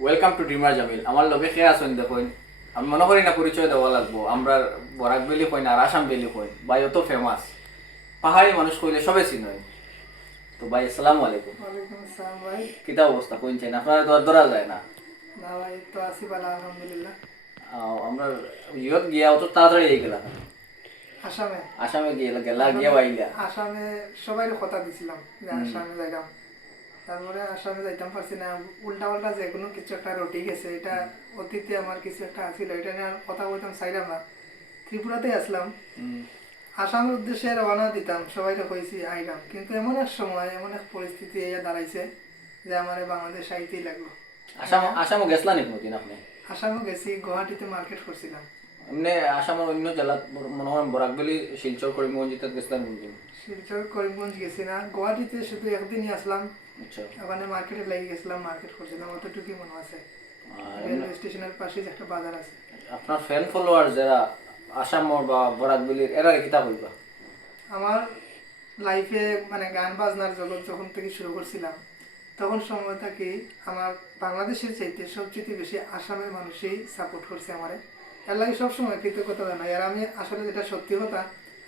Welcome to dreamer Jamil. আমার লগে কে আছেন দেখুন, আমি মনে করি না পরিচয় দেওয়া লাগবো। আমরা বরাক ভ্যালি কই না আর আসাম ভ্যালি কই, ভাই অত ফেমাস পাহাড়ি মানুষ কইলে সবে চিনই। তো ভাই আসসালামু আলাইকুম। ওয়ালাইকুম আসসালাম ভাই। কিতা অবস্থা কইছেন? আপনারা তো আর ধরা যায় না। না ভাই, তো আছি ভালো আলহামদুলিল্লাহ। আমরা ইয়ত গিয়া অত তাড়াতাড়ি এই গেলাম আসামে আসামে গিয়ে গেলা গিয়া বাইলা। আসামে সবাই কথা দিছিলাম যে আসামে যাইতাম, তারপরে আসামে যাইতাম পারছি না। উল্টা পাল্টা যে কোনো কিছু একটা রটি গেছে, এটা অতীতে আমার কিছু একটা আছিল, এটা নিয়ে আর কথা বলতাম চাইলাম না। ত্রিপুরাতে আসলাম, আসামের উদ্দেশ্যে রওনা দিতাম, সবাইকে কইছি আইলাম, কিন্তু এমন এক সময় এমন এক পরিস্থিতি এসে দাঁড়াইছে যে আমার বাংলাদেশ আইতেই লাগলো। আসামও গেছলা নি কোনদিন আপনি? আসামও গেছি, গুয়াহাটিতে মার্কেট করছিলাম। এমনি আসামের অন্য জেলা মনে হয় বরাক ভ্যালি, শিলচর, করিমগঞ্জ ইত্যাদি গেছলাম কোনদিন? শিলচর করিমগঞ্জ গেছি না, গুয়াহাটিতে শুধু একদিনই আসলাম। আচ্ছা। ওখানে মার্কেটে লেগে গেছিলাম, মার্কেট করছিলাম, অতটুকুই মনে আছে। আর রেলওয়ে স্টেশনের পাশে যে একটা বাজার আছে। আপনার ফ্যান ফলোয়ার যারা আসামর বা বরাক ভ্যালির, এরা কিতা হইবা? আমার লাইফে মানে গান বাজনার জগৎ যখন থেকে শুরু করছিলাম, তখন সময় থেকে আমার বাংলাদেশের চাইতে সবচেয়ে বেশি আসামের মানুষই সাপোর্ট করছে আমারে। এর লাগে সবসময় কৃতজ্ঞতা জানাই। আর আমি আসলে যেটা সত্যি কথা,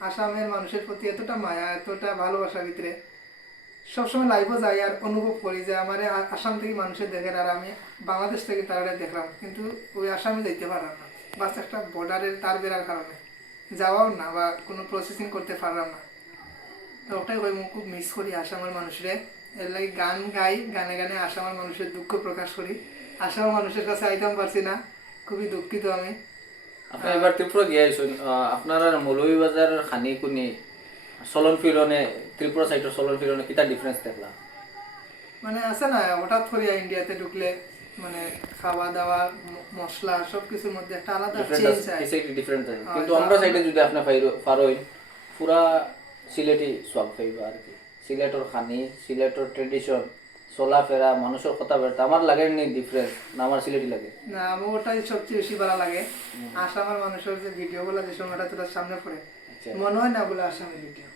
আসামের মানুষের প্রতি এতটা মায়া, এতটা ভালোবাসা ভিতরে সবসময় লাইভও যাই আর অনুভব করি যে আমার আসাম থেকে মানুষের দেখেন আর আমি বাংলাদেশ থেকে তারা দেখলাম, কিন্তু ওই আসামে যাইতে পারলাম না। বাস একটা বর্ডারের তার বেড়ার কারণে যাওয়াও না বা কোনো প্রসেসিং করতে পারলাম না। তো ওটাই ওই খুব মিস করি আসামের মানুষরে। এর লাগে গান গাই, গানে গানে আসামের মানুষের দুঃখ প্রকাশ করি। আসামের মানুষের কাছে আইতাম পারছি না, খুবই দুঃখিত আমি। আপনি এবার ত্রিপুরা গিয়ে আইসুন। আপনারা মৌলভীবাজার খানি কুনি চলন ফিরনে, ত্রিপুরা সাইডের চলন ফিরনে কিতা ডিফারেন্স দেখলা? মানে আছে না, হঠাৎ করে ইন্ডিয়াতে ঢুকলে মানে খাওয়া দাওয়া মশলা সবকিছুর মধ্যে একটা আলাদা চেঞ্জ হয়। ডিফারেন্ট আছে, কিন্তু আমরা সাইডে যদি আপনি পারোই পুরা সিলেটি সব পাইবা আর কি। সিলেটর খানি, সিলেটর ট্রেডিশন, চলাফেরা, মানুষের কথাবার্তা আমার লাগে নি ডিফারেন্স না? আমার সিলেটি লাগে না, আমার ওটাই সবচেয়ে বেশি ভালো লাগে। আসামের মানুষের যে ভিডিও গুলা যে সময়টা তোর সামনে পড়ে, মনে হয় না ওগুলো আসামের ভিডিও।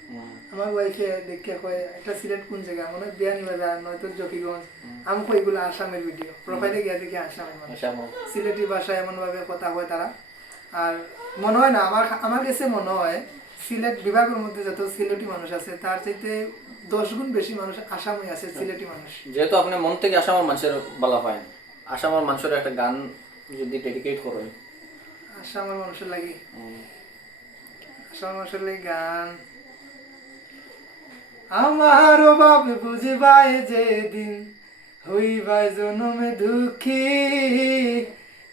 আমার ওয়াইফে দেখে কয় একটা সিলেট কোন জায়গা, মনে হয় বিয়ানীবাজার নয়তো জকিগঞ্জ। আমি কই এগুলো আসামের ভিডিও, প্রোফাইলে গিয়ে দেখি আসামের মানুষ, সিলেটি ভাষায় এমন ভাবে কথা হয় তারা। আর মনে হয় না, আমার কাছে মনে হয় সিলেট বিভাগের মধ্যে যত সিলেটি মানুষ আছে তার চাইতে 10 গুণ বেশি মানুষ আসামে আছে, সিলেটি মানুষ। যেহেতু আপনি মন থেকে আসামের মানুষের বালা পায়, আসামের মানুষের একটা গান যদি ডেডিকেট করেন আসামের মানুষের লাগে, আসামের মানুষের লাগে গান। আমার বাপ বুঝিবাই যেদিন হইবাই জনমে দুঃখী,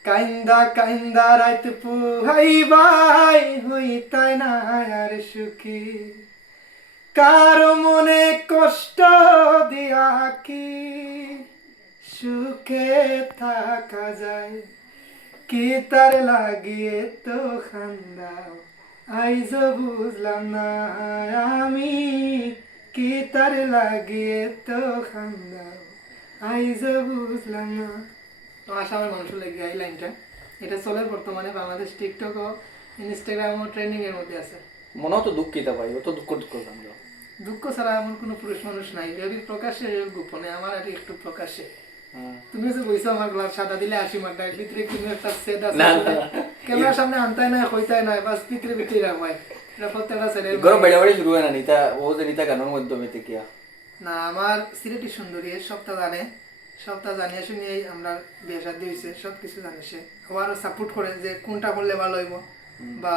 কাইন্দা কাইন্দা রাত পুহাইবাই হইতাই না আর সুখী, কারো মনে কষ্ট দিয়া কি সুখে থাকা যায়, কি তার লাগিয়ে তো খান্দাও আইজ বুঝলাম না আমি, কি তার লাগিয়ে তো খান্দাও আইজ বুঝলাম না। তো আসামের মানুষের লেগে এই লাইনটা, এটা চলে বর্তমানে বাংলাদেশ টিকটক ও ইনস্টাগ্রাম ও ট্রেন্ডিং এর মধ্যে আছে। মনেও তো দুঃখিত ভাই, ও তো দুঃখ দুঃখ গান গাও। দুঃখ ছাড়া এমন কোনো পুরুষ মানুষ নাই, যদি প্রকাশ্যে গোপনে, আমার আর একটু প্রকাশ্যে। তুমি যে বইছো আমার গ্লাস সাদা দিলে 80 মার্ক, ভিতরে কোনো একটা সেট আছে, ক্যামেরার সামনে আনতাই নাই হইতাই নাই, বাস ভিতরে ভিতরে রাখবাই, এটা প্রত্যেকটা ছেলে গরম বেড়ে বেড়ে শুরু হয় না নিতা, ও যে নিতা গানের মাধ্যমে থেকে না। আমার সিলেটি সুন্দরী সপ্তাহ জানে, সপ্তাহ জানিয়ে শুনিয়েই আমরা বিয়ে শাদী হয়েছে, সব কিছু জানে সে। আবার সাপোর্ট করে যে কোনটা করলে ভালো হইব, বা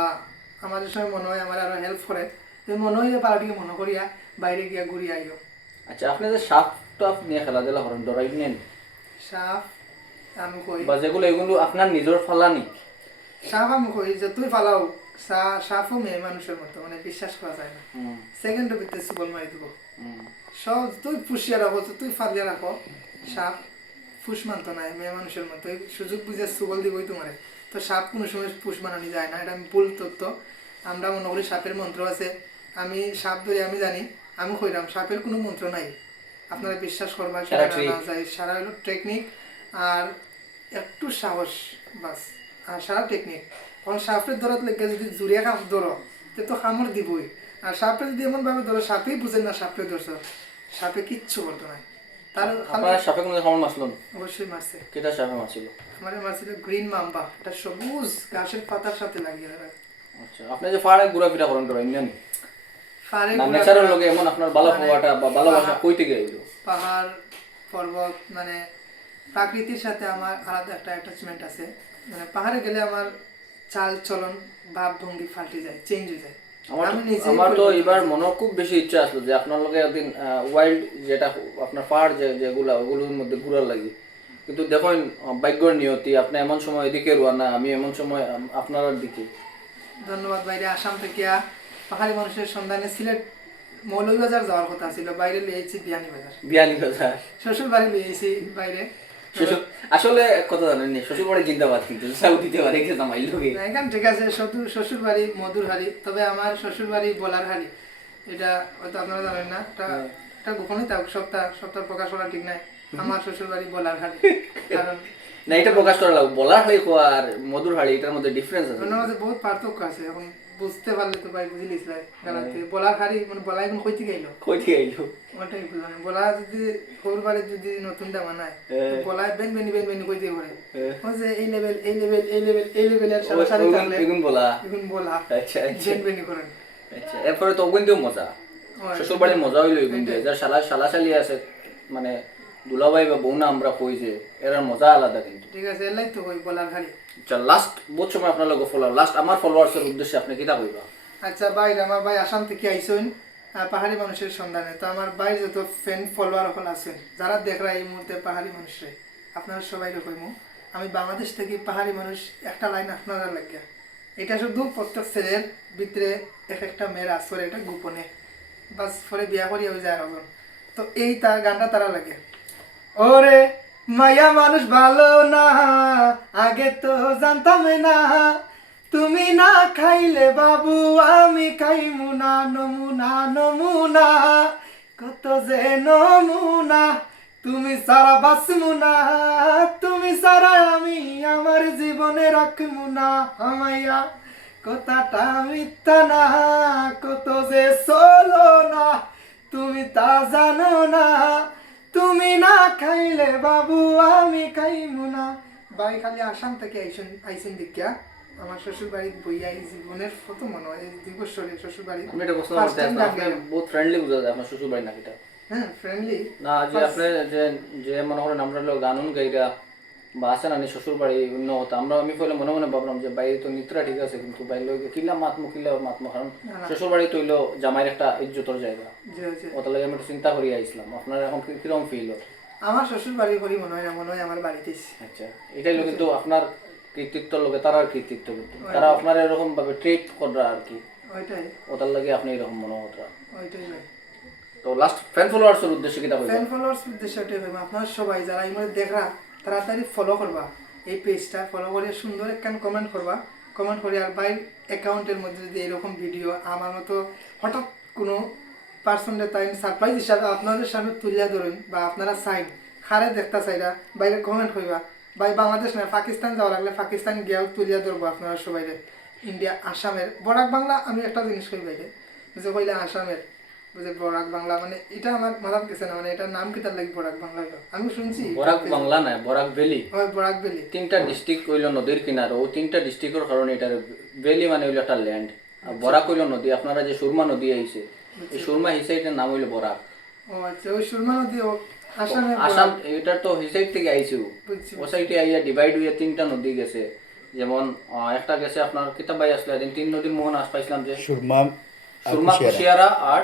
আমাদের সময় মনে হয় আমার আরো হেল্প করে, তো মনে হয় যে পাড়াটিকে মনে করিয়া বাইরে গিয়া ঘুরিয়ে আইও। আচ্ছা, আপনি যে সাপ টাপ নিয়ে খেলাধুলা করেন, ডরাই নেন? সাপ আমি কই, বা যেগুলো এগুলো আপনার নিজের ফালানি? সাপ আমি কই যে তুই ফালাও, সাপও মেয়ে মানুষের মতো, মানে বিশ্বাস করা যায় না, সেকেন্ডের ভিতরে সুবল মারি দিব সব। তুই পুষিয়া রাখো, তুই ফালিয়া রাখো, সাপ ফুস মানতো না, মেয়ে মানুষের মতো সুযোগ বুঝে সুবল দিবই তোমারে। তো সাপ কোনো সময় ফুস মানানি যায় না, এটা আমি ভুল তথ্য। আমরা মনে করি সাপের মন্ত্র আছে, আমি সাপ ধরে আমি জানি, আমি কইরাম সাপের কোনো মন্ত্র নাই, আপনারা বিশ্বাস করবার সারা হলো টেকনিক আর একটু সাহস, বাস। আর সারা টেকনিক, কারণ সাপের ধরার লেগে যদি জুড়িয়া কাম ধরো তো কামড় দিবই। আর সাপে যদি এমন ভাবে ধরো সাপেই বুঝেন না সাপে ধরছ, সাপে কিচ্ছু করতো না। তার আপনার সাপে কোনো খাবার মাসলুন অবশ্যই মারছে। কেটা সাপে মারছিল? আমার মারছিল গ্রিন মাম্বা, এটা সবুজ ঘাসের পাতার সাথে লাগিয়ে রাখে। আচ্ছা, আপনি যে ফাড়ে ঘোরাফেরা করেন তো ইন্ডিয়ান ফারে না ন্যাচারাল লগে এমন আপনার ভালোবাসাটা বা ভালোবাসা কই থেকে আইলো? পাহাড় পর্বত মানে প্রাকৃতির সাথে আমার আলাদা একটা অ্যাটাচমেন্ট আছে। মানে পাহাড়ে গেলে আমার চাল চলন ভাব ভঙ্গি পাল্টে যায়, চেঞ্জ হয়ে যায়। আমার তো এবার মনে খুব বেশি ইচ্ছা আসলো যে আপনার লগে একদিন ওয়াইল্ড যেটা আপনার পাহাড় যেগুলা ওগুলোর মধ্যে ঘুরার লাগি, কিন্তু দেখুন ভাগ্যর নিয়তি, আপনি এমন সময় এদিকে রোয়ানা, আমি এমন সময় আপনার দিকে। ধন্যবাদ। বাইরে আসাম থেকে পাহাড়ি মানুষের সন্ধানে সিলেট মৌলভীবাজার যাওয়ার কথা ছিল, বাইরে লিয়েছি বিয়ানীবাজার। বিয়ানীবাজার শ্বশুর বাড়ি লিয়েছি বাইরে। আসলে কথা জানেন নি, শ্বশুর বাড়ি জিন্দাবাদ, কিন্তু সাউদিতে বাড়ি গেছে জামাই লোকে। এখন ঠিক আছে, শ্বশুর বাড়ি মধুরহারি, তবে আমার শ্বশুর বাড়ি বোলারহারি। এটা হয়তো আপনারা জানেন না, এটা গোপনই থাক, সপ্তাহ প্রকাশ করা ঠিক নাই। আমার শ্বশুর বাড়ি বোলারহারি। কারণ না, এটা প্রকাশ করা লাগবে। বলার হাড়ি আর মধুর হাড়ি এটার মধ্যে ডিফারেন্স আছে, ওনার মধ্যে বহুত পার্থক্য আছে। এখন বুঝতে পারলে তো ভাই বুঝিলিস ভাই। কারণ বোলারহারি মানে বলাই এখন কই থেকে আইলো, ওটাই বুঝলাম। বলা যদি ওর বাড়ি যদি নতুনটা বানায়, বলায় বেন কই দিয়ে করে ও যে এই লেভেলের সারি থাকলে এগুন বলা আচ্ছা বেন করেন। আচ্ছা, এরপরে তো ওগুন দিও মজা, শ্বশুর বাড়ির মজা হইলো এগুন দিয়ে। যার শালাশালি আছে মানে দুলাভাই বা বউনা আমরা কই যে এর মজা আলাদা। কিন্তু ঠিক আছে, এলাই তো কই বোলারহারি। আচ্ছা, লাস্ট বহুত সময় আপনার লগে ফলোয়ার, লাস্ট আমার ফলোয়ার্সের উদ্দেশ্যে আপনি কিতা কইবা? আচ্ছা ভাই, আমার ভাই আসাম থেকে আইসেন পাহাড়ি মানুষের সন্ধানে। তো আমার ভাই যত ফ্যান ফলোয়ার হল আছেন, যারা দেখরা এই মুহূর্তে পাহাড়ি মানুষরে, আপনারা সবাই কইমু আমি বাংলাদেশ থেকে পাহাড়ি মানুষ একটা লাইন আপনারা লাগিয়া। এটা শুধু প্রত্যেক ছেলের ভিতরে এক একটা মেয়ের আসরে, এটা গোপনে বাস পরে বিয়া করি হয়ে যায় এখন। তো এই গানটা তারা লাগে, ওরে মায়া মানুষ ভালো না, আগে তো জানতাম না, তুমি না খাইলে বাবু আমি খাইমু না, নমুনা নমুনা কত যে নমুনা, তুমি সারা বাঁচমু না, তুমি সারা আমি আমার জীবনে রাখমু না, আমাইয়া কথাটা মিথ্যা না, কত যে চলো না, তুমি তা জানো না, তুমি না খাইলে বাবু আমি খাইমু না। ভাই খালি আসাম থেকে আইসেন দেখিয়া আমার শ্বশুর বাড়ি বইয়া এই জীবনের কত মনে হয়, এই 2 বছরে শ্বশুর বাড়ি আমি এটা প্রশ্ন করতে আসলাম, আপনি বহুত ফ্রেন্ডলি বুঝা যায় আপনার শ্বশুর বাড়ি নাকিটা? হ্যাঁ ফ্রেন্ডলি না, যে আপনি যে মনে করেন আমরা লোক গানুন গাইরা বা আছে না শ্বশুর বাড়ি অন্য হতো, আমি পয়লে মনে মনে ভাবলাম যে বাইরে তো নিত্রা ঠিক আছে, কিন্তু বাইরে লোক কিলা মাতমু কারণ শ্বশুর বাড়ি তৈল জামাইয়ের একটা ইজ্জতর জায়গা, ওটা লাগে আমি একটু চিন্তা করি আইছিলাম। আপনার এখন কিরকম ফিল? আমার শ্বশুর বাড়ি করি মনে হয় আমার বাড়িতে। আচ্ছা, এটাই লোক কিন্তু আপনার কৃতিত্ব লোকে তারা কৃতিত্ব কিন্তু তারা আপনার এরকম ভাবে ট্রিট করা আর কি, ওইটাই ওটার লাগে আপনি এরকম মনে হতো। ওইটাই ভাই। তো লাস্ট ফ্যান ফলোয়ার্সের উদ্দেশ্যে কিটা বলবেন? ফ্যান ফলোয়ার্স উদ্দেশ্যে এটাই ভাই, আপনারা সবাই যারা এই মধ্যে দেখরা তাড়াতাড়ি ফলো করবা, এই পেজটা ফলো করে সুন্দর একখান কমেন্ট করবা, কমেন্ট করে আর ভাই অ্যাকাউন্টের মধ্যে যদি এরকম ভিডিও আমার মতো হঠাৎ কোনো পার্সনের তাই সারপ্রাইজ হিসাবে আপনাদের সামনে তুলিয়া ধরেন বা আপনারা চাইন খারে দেখতে চাইরা বাইরে কমেন্ট করবা। ভাই বাংলাদেশ না পাকিস্তান যাওয়া লাগলে পাকিস্তান গিয়াও তুলিয়া ধরবো আপনারা সবাই। ইন্ডিয়া আসামের বরাক বাংলা আমি একটা জিনিস কই বাইরে যে কইলে আসামের বুঝে বরাক বাংলা মানে এটা আমার মাথার গেছে না, মানে এটার নাম কি তার লাগে বরাক বাংলা হলো আমি শুনছি। বরাক বাংলা না, বরাক ভ্যালি। হয় বরাক ভ্যালি। 3টা ডিস্ট্রিক্ট হইল নদীর কিনারে, ও 3টা ডিস্ট্রিক্টের কারণে এটার ভ্যালি মানে হইল একটা ল্যান্ড। আর বরাক হইল নদী, আপনারা যে সুরমা নদী আইছে এই সুরমা হিসাইটার নাম হইল বরাক। ও আচ্ছা, ওই সুরমা নদী আসামে আসাম এটার তো হিসাইড থেকে আইছে, ও সাইডে আইয়া ডিভাইড হইয়া 3টা নদী গেছে। যেমন একটা গেছে আপনার কিতাব ভাই আসলে 3 নদীর মোহন আস পাইছিলাম যে সুরমা কুশিয়ারা আর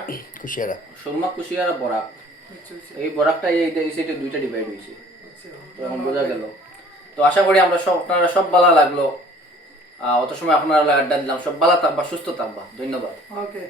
সুরমা কুশিয়ারা বরাক। এই বরাকটা এই সাইডে 2টা ডিভাইড হইছে, তখন বোঝা গেল। তো আশা করি আমরা আপনারা সব ভালো লাগলো, অত সময় আপনারা আড্ডা দিলাম, সব ভালো থাকবা, সুস্থ থাকবা, ধন্যবাদ। ওকে।